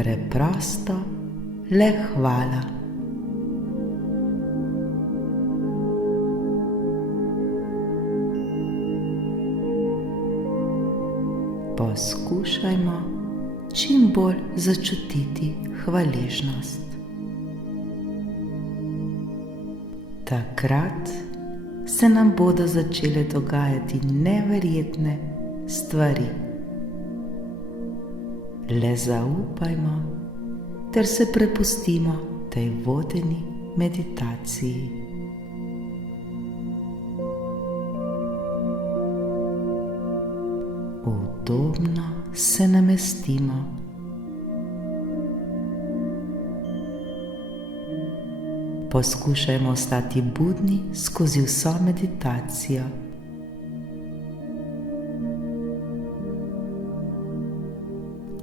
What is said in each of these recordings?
Preprosto le hvala. Poskušajmo čim bolj začutiti hvaležnost. Takrat se nam bodo začele dogajati neverjetne stvari. Le zaupajmo ter se prepustimo tej vodeni meditaciji. Udobno se namestimo. Poskušajmo ostati budni skozi vso meditacijo.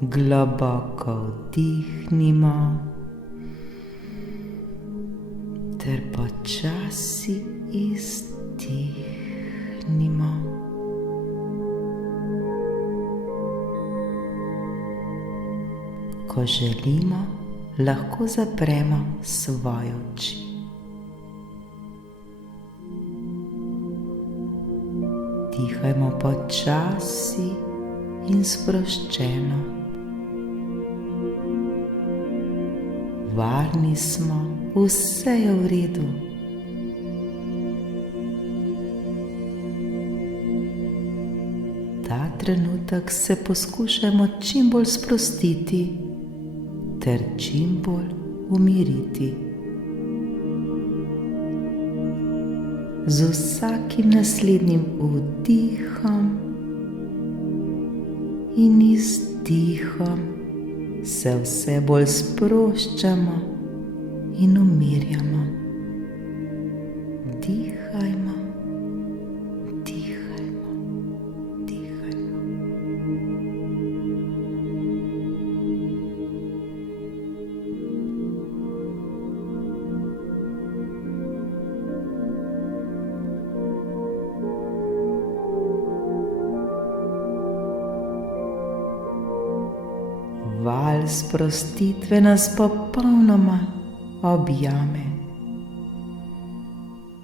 Globoko vdihnimo ter počasi izdihnimo. Ko želimo, lahko zapremo svoje oči. Dihajmo počasi in sproščeno. Varni smo, vse je v redu. Ta trenutek se poskušajmo čim bolj sprostiti ter čim bolj umiriti. Z vsakim naslednjim vdihom in izdihom se vse bolj sproščamo in umirjamo. Dihajmo, dihajmo, dihajmo. Val sprostitve nas popolnoma objame.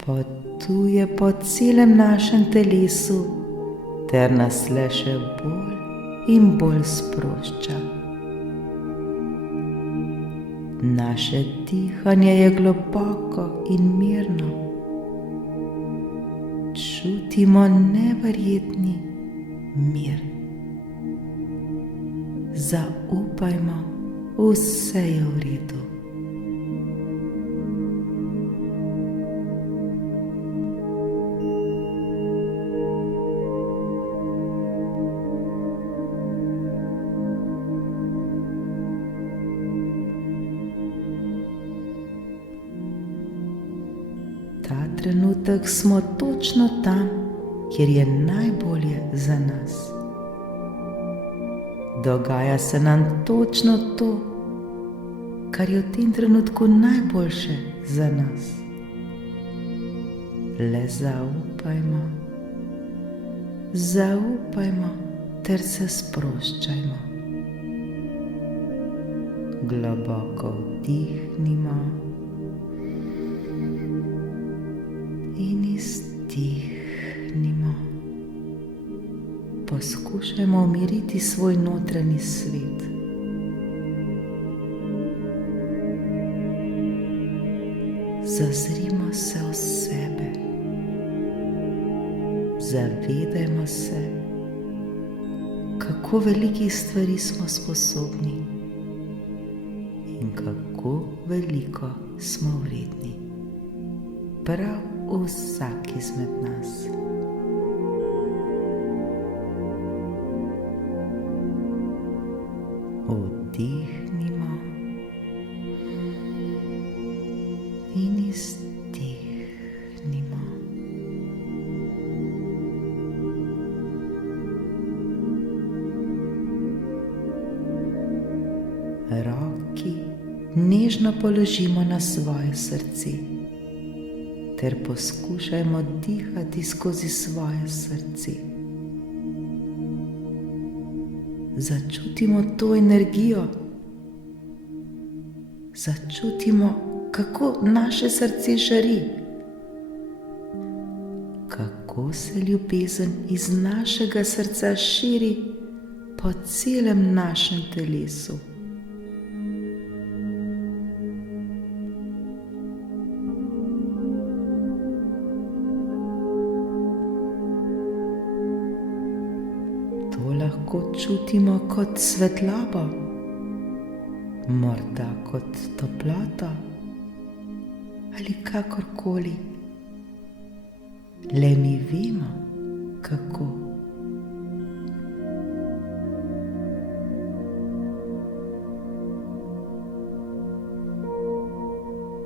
Potuje po celem našem telesu ter nas le še bolj in bolj sprošča. Naše dihanje je globoko in mirno. Čutimo neverjetni mir. Zaupajmo, vse je v redu. Ta trenutek smo točno tam, kjer je najbolje za nas. Dogaja se nam točno to, kar je v tem trenutku najboljše za nas. Le zaupajmo, zaupajmo ter se sproščajmo. Globoko vdihnimo in izdihnimo. Poskušajmo umiriti svoj notranji svet. Zazrimo se v sebe. Zavedajmo se, kako velikih stvari smo sposobni in kako veliko smo vredni. Prav vsak izmed nas. Vdihnimo in izdihnimo. Roki nežno položimo na svoje srce ter poskušajmo dihati skozi svoje srce. Začutimo to energijo, začutimo, kako naše srce žari, kako se ljubezen iz našega srca širi po celem našem telesu. To lahko čutimo kot svetlobo, morda kot toploto ali kakorkoli. Le mi vemo, kako.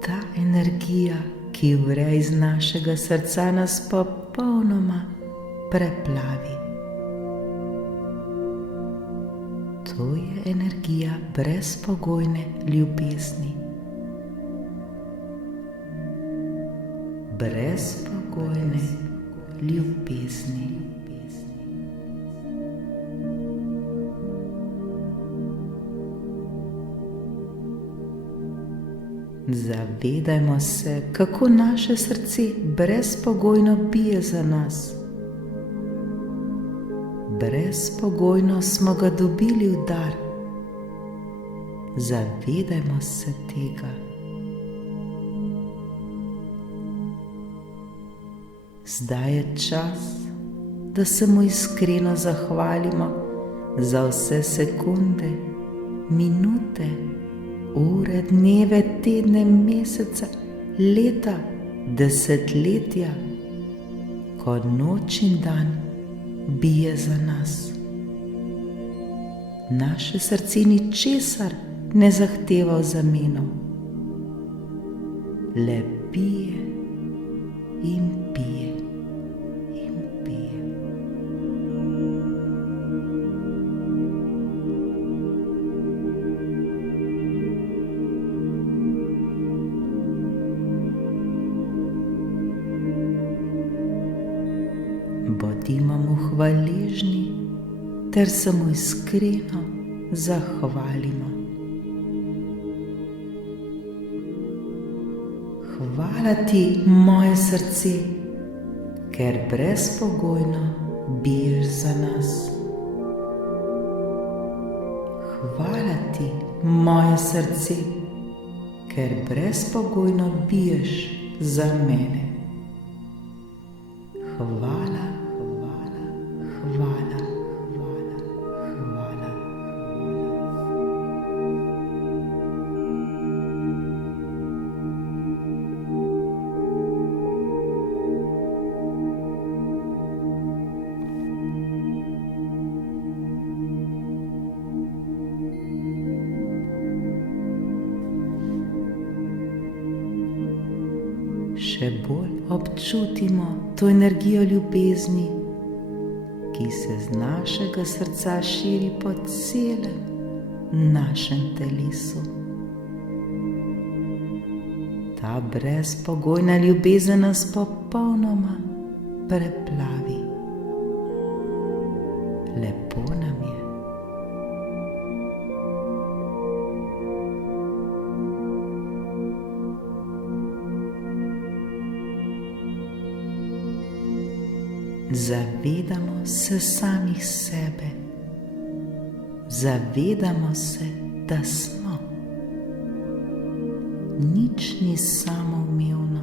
Ta energija, ki vre iz našega srca, nas popolnoma preplavi. To je energija brezpogojne ljubezni. Brezpogojne ljubezni. Zavedajmo se, kako naše srce brezpogojno bije za nas. Brezpogojno smo ga dobili v dar. Zavedajmo se tega. Zdaj je čas, da se mu iskreno zahvalimo za vse sekunde, minute, ure, dneve, tedne, mesece, leta, desetletja, ko noč in dan bije za nas. Naše srce ničesar ne zahteva v zameno, le bije in bije in bije. Bodimo mu hvaležni ter se mu iskreno zahvalimo. Hvala ti, moje srce, ker brezpogojno biješ za nas. Hvala ti, moje srce, ker brezpogojno biješ za mene. Hvala, hvala, hvala, hvala, hvala. Še bolj občutimo to energijo ljubezni, ki se z našega srca širi po celem našem telesu. Ta brezpogojna ljubezen nas popolnoma preplavi. Lepo nam je. Zavedamo se samih sebe, zavedamo se, da smo. Nič ni samoumevno.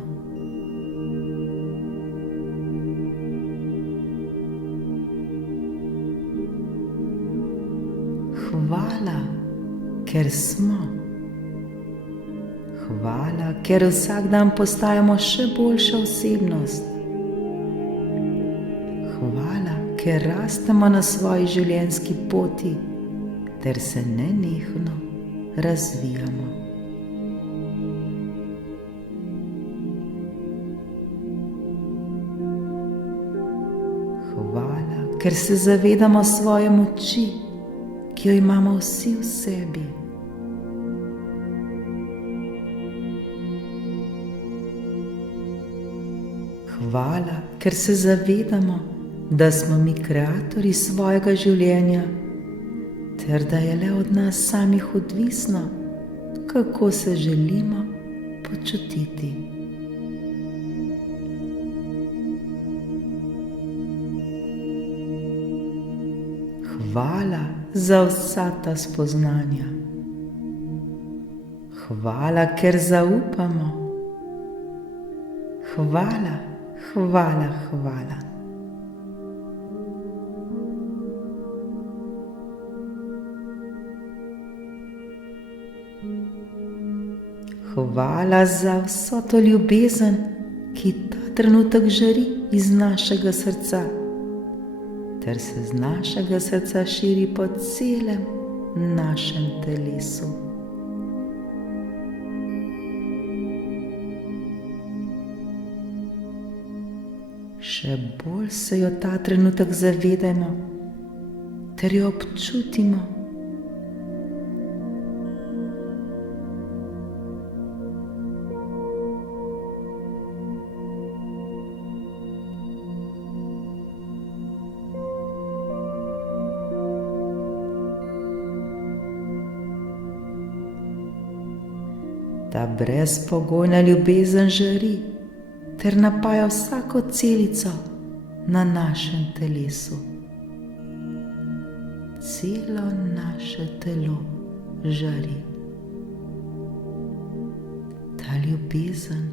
Hvala, ker smo. Hvala, ker vsak dan postajamo še boljša osebnost. Hvala, ker rastemo na svoji življenjski poti ter se nenehno razvijamo. Hvala, ker se zavedamo svoje moči, ki jo imamo vsi v sebi. Hvala, ker se zavedamo, da smo mi kreatorji svojega življenja ter da je le od nas samih odvisno, kako se želimo počutiti. Hvala za vsa ta spoznanja. Hvala, ker zaupamo. Hvala, hvala, hvala. Hvala za vso to ljubezen, ki ta trenutek žari iz našega srca, ter se z našega srca širi po celem našem telesu. Še bolj se jo ta trenutek zavedajmo, ter jo občutimo. Ta brezpogojna ljubezen žari ter napaja vsako celico na našem telesu. Celo naše telo žari. Ta ljubezen,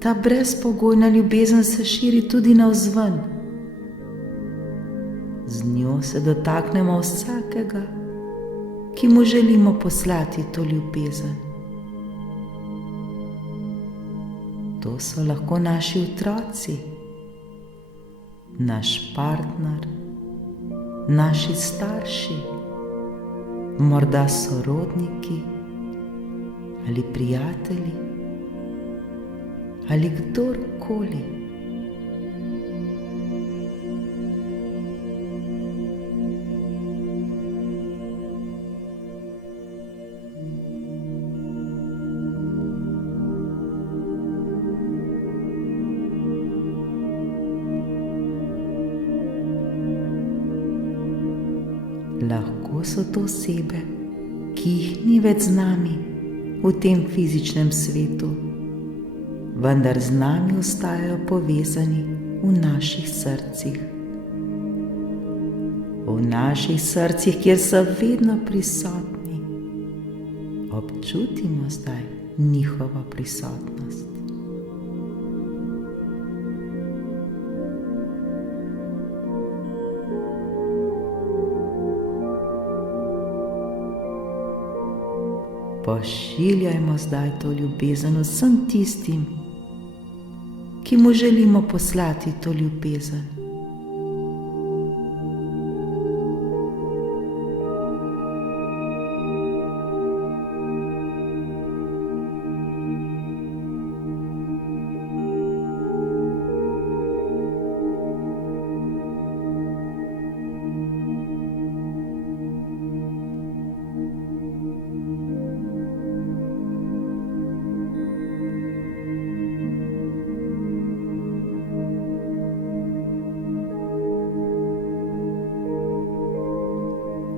ta brezpogojna ljubezen se širi tudi navzven. Z njo se dotaknemo vsakega, ki mu želimo poslati to ljubezen. To so lahko naši otroci, naš partner, naši starši, morda sorodniki ali prijatelji ali kdorkoli. Lahko so to osebe, ki jih ni več z nami v tem fizičnem svetu, vendar z nami ostajajo povezani v naših srcih. V naših srcih, kjer so vedno prisotni. Občutimo zdaj njihovo prisotnost. Pošiljajmo zdaj to ljubezen vsem tistim, ki mu želimo poslati to ljubezen.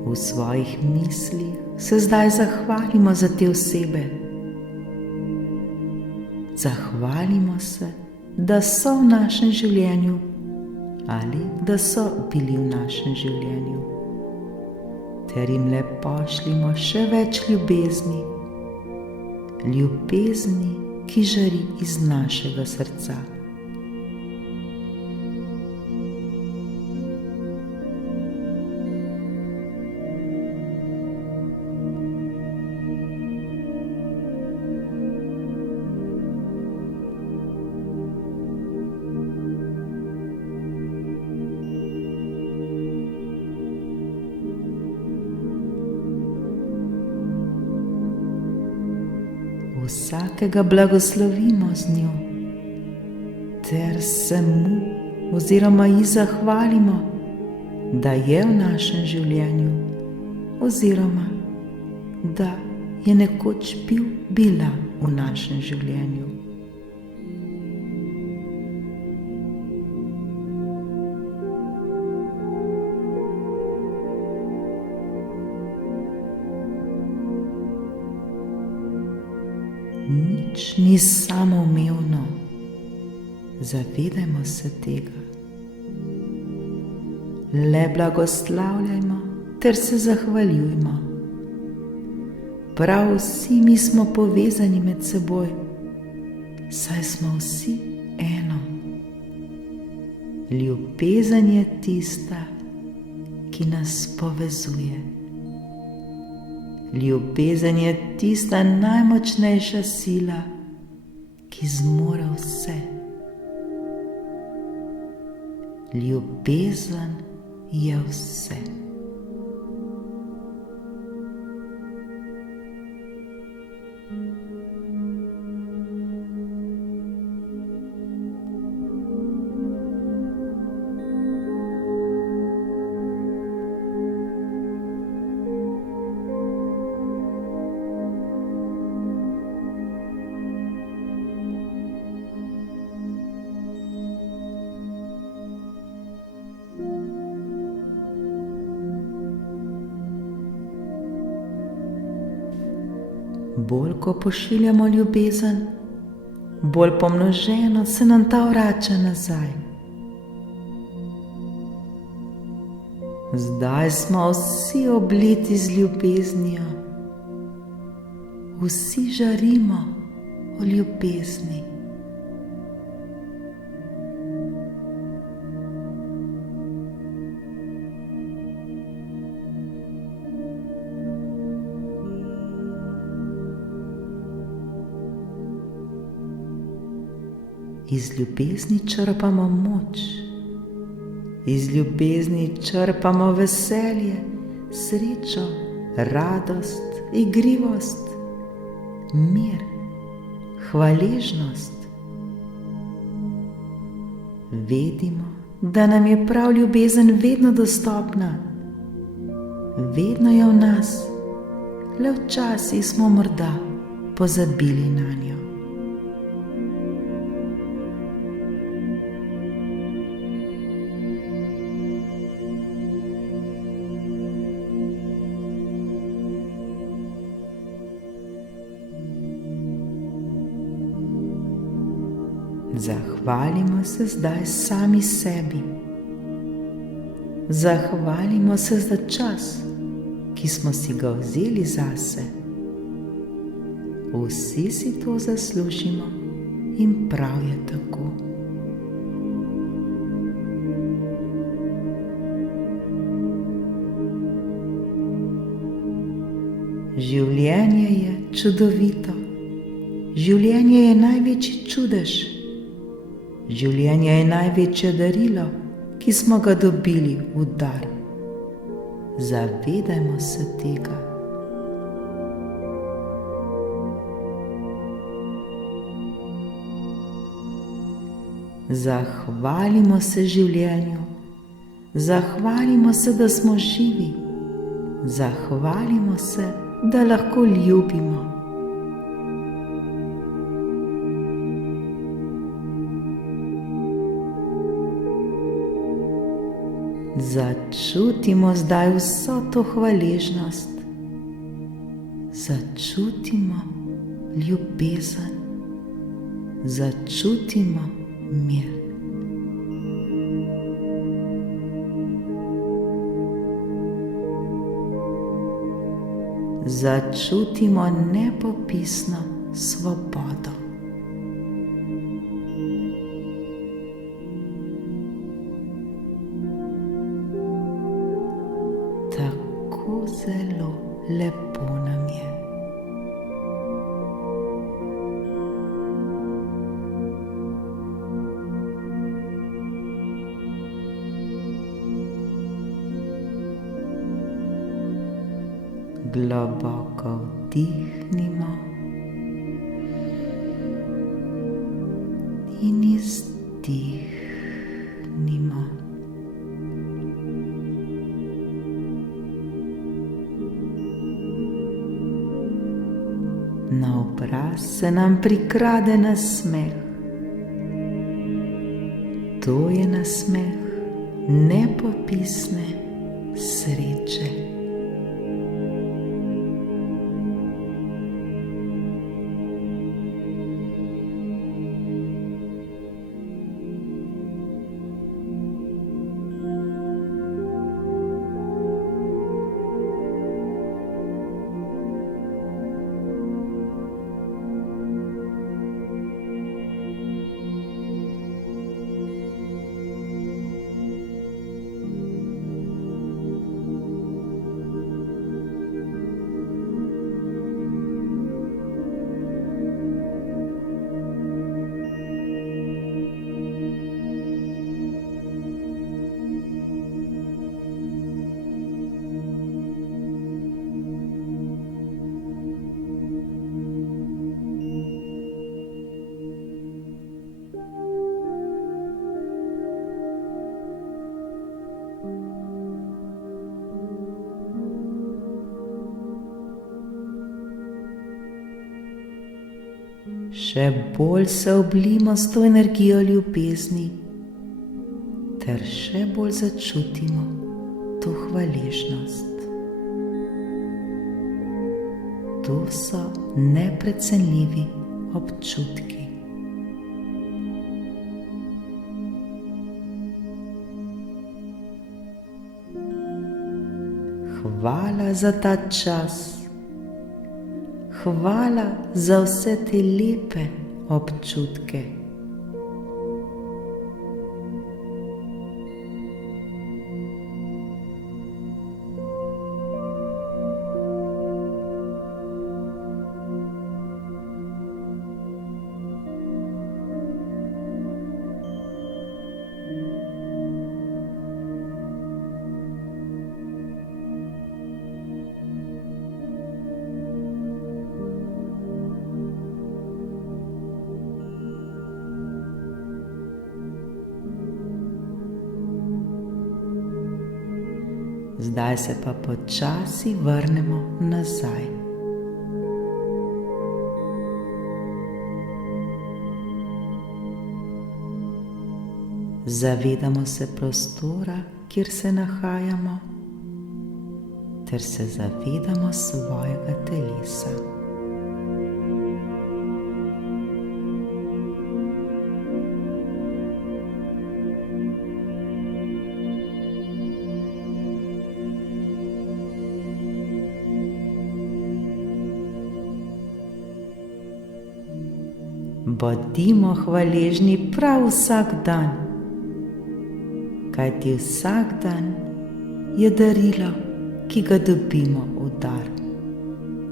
V svojih mislih se zdaj zahvalimo za te osebe. Zahvalimo se, da so v našem življenju ali da so bili v našem življenju. Ter jim le pošljimo še več ljubezni, ljubezni, ki žari iz našega srca. Vsakega blagoslovimo z njo, ter se mu oziroma ji zahvalimo, da je v našem življenju oziroma da je nekoč bila v našem življenju. nič ni samoumevno. Zavedajmo se tega. Le blagoslavljajmo ter se zahvaljujmo. Prav vsi mi smo povezani med seboj, saj smo vsi eno. Ljubezen je tista, ki nas povezuje. Ljubezen je tista najmočnejša sila, ki zmore vse. Ljubezen je vse. Bolj ko pošiljamo ljubezen, bolj pomnoženo se nam ta vrača nazaj. Zdaj smo vsi obliti z ljubeznijo, vsi žarimo o ljubezni. Iz ljubezni črpamo moč, iz ljubezni črpamo veselje, srečo, radost, igrivost, mir, hvaležnost. Vedimo, da nam je prav ljubezen vedno dostopna, vedno je v nas, le včasih smo morda pozabili nanjo. Zahvalimo se zdaj sami sebi. Zahvalimo se za čas, ki smo si ga vzeli zase. Vsi si to zaslužimo in prav je tako. Življenje je čudovito. Življenje je največji čudež. Življenje je največje darilo, ki smo ga dobili v dar. Zavedajmo se tega. Zahvalimo se življenju, zahvalimo se, da smo živi, zahvalimo se, da lahko ljubimo. Začutimo zdaj vso to hvaležnost, začutimo ljubezen, začutimo mir. Začutimo nepopisno svobodo. Tako zelo lepo nam je. Globoko vdihnimo in izdihnimo. Na obraz se nam prikrade nasmeh. To je nasmeh nepopisne sreče. Še bolj se oblimo s to energijo ljubezni ter še bolj začutimo to hvaležnost. To so neprecenljivi občutki. Hvala za ta čas. Hvala za vse te lepe občutke. Zdaj se pa počasi vrnemo nazaj. Zavedamo se prostora, kjer se nahajamo, ter se zavedamo svojega telesa. Bodimo hvaležni prav vsak dan, kajti vsak dan je darilo, ki ga dobimo v dar.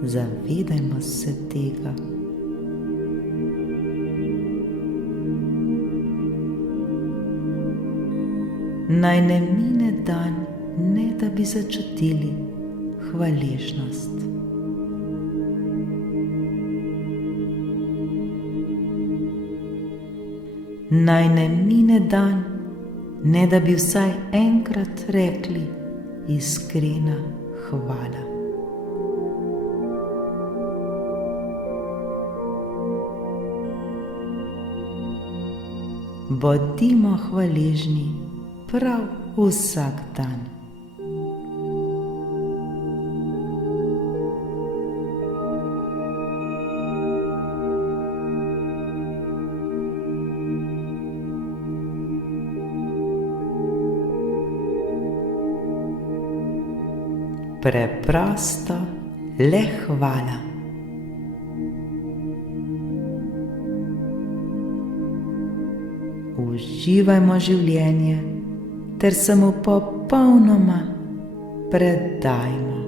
Zavedajmo se tega. Naj ne mine dan, ne da bi začutili hvaležnost. Naj ne mine dan, ne da bi vsaj enkrat rekli iskrena hvala. Bodimo hvaležni prav vsak dan. Preprosto le hvala. Uživajmo življenje ter se mu popolnoma predajmo.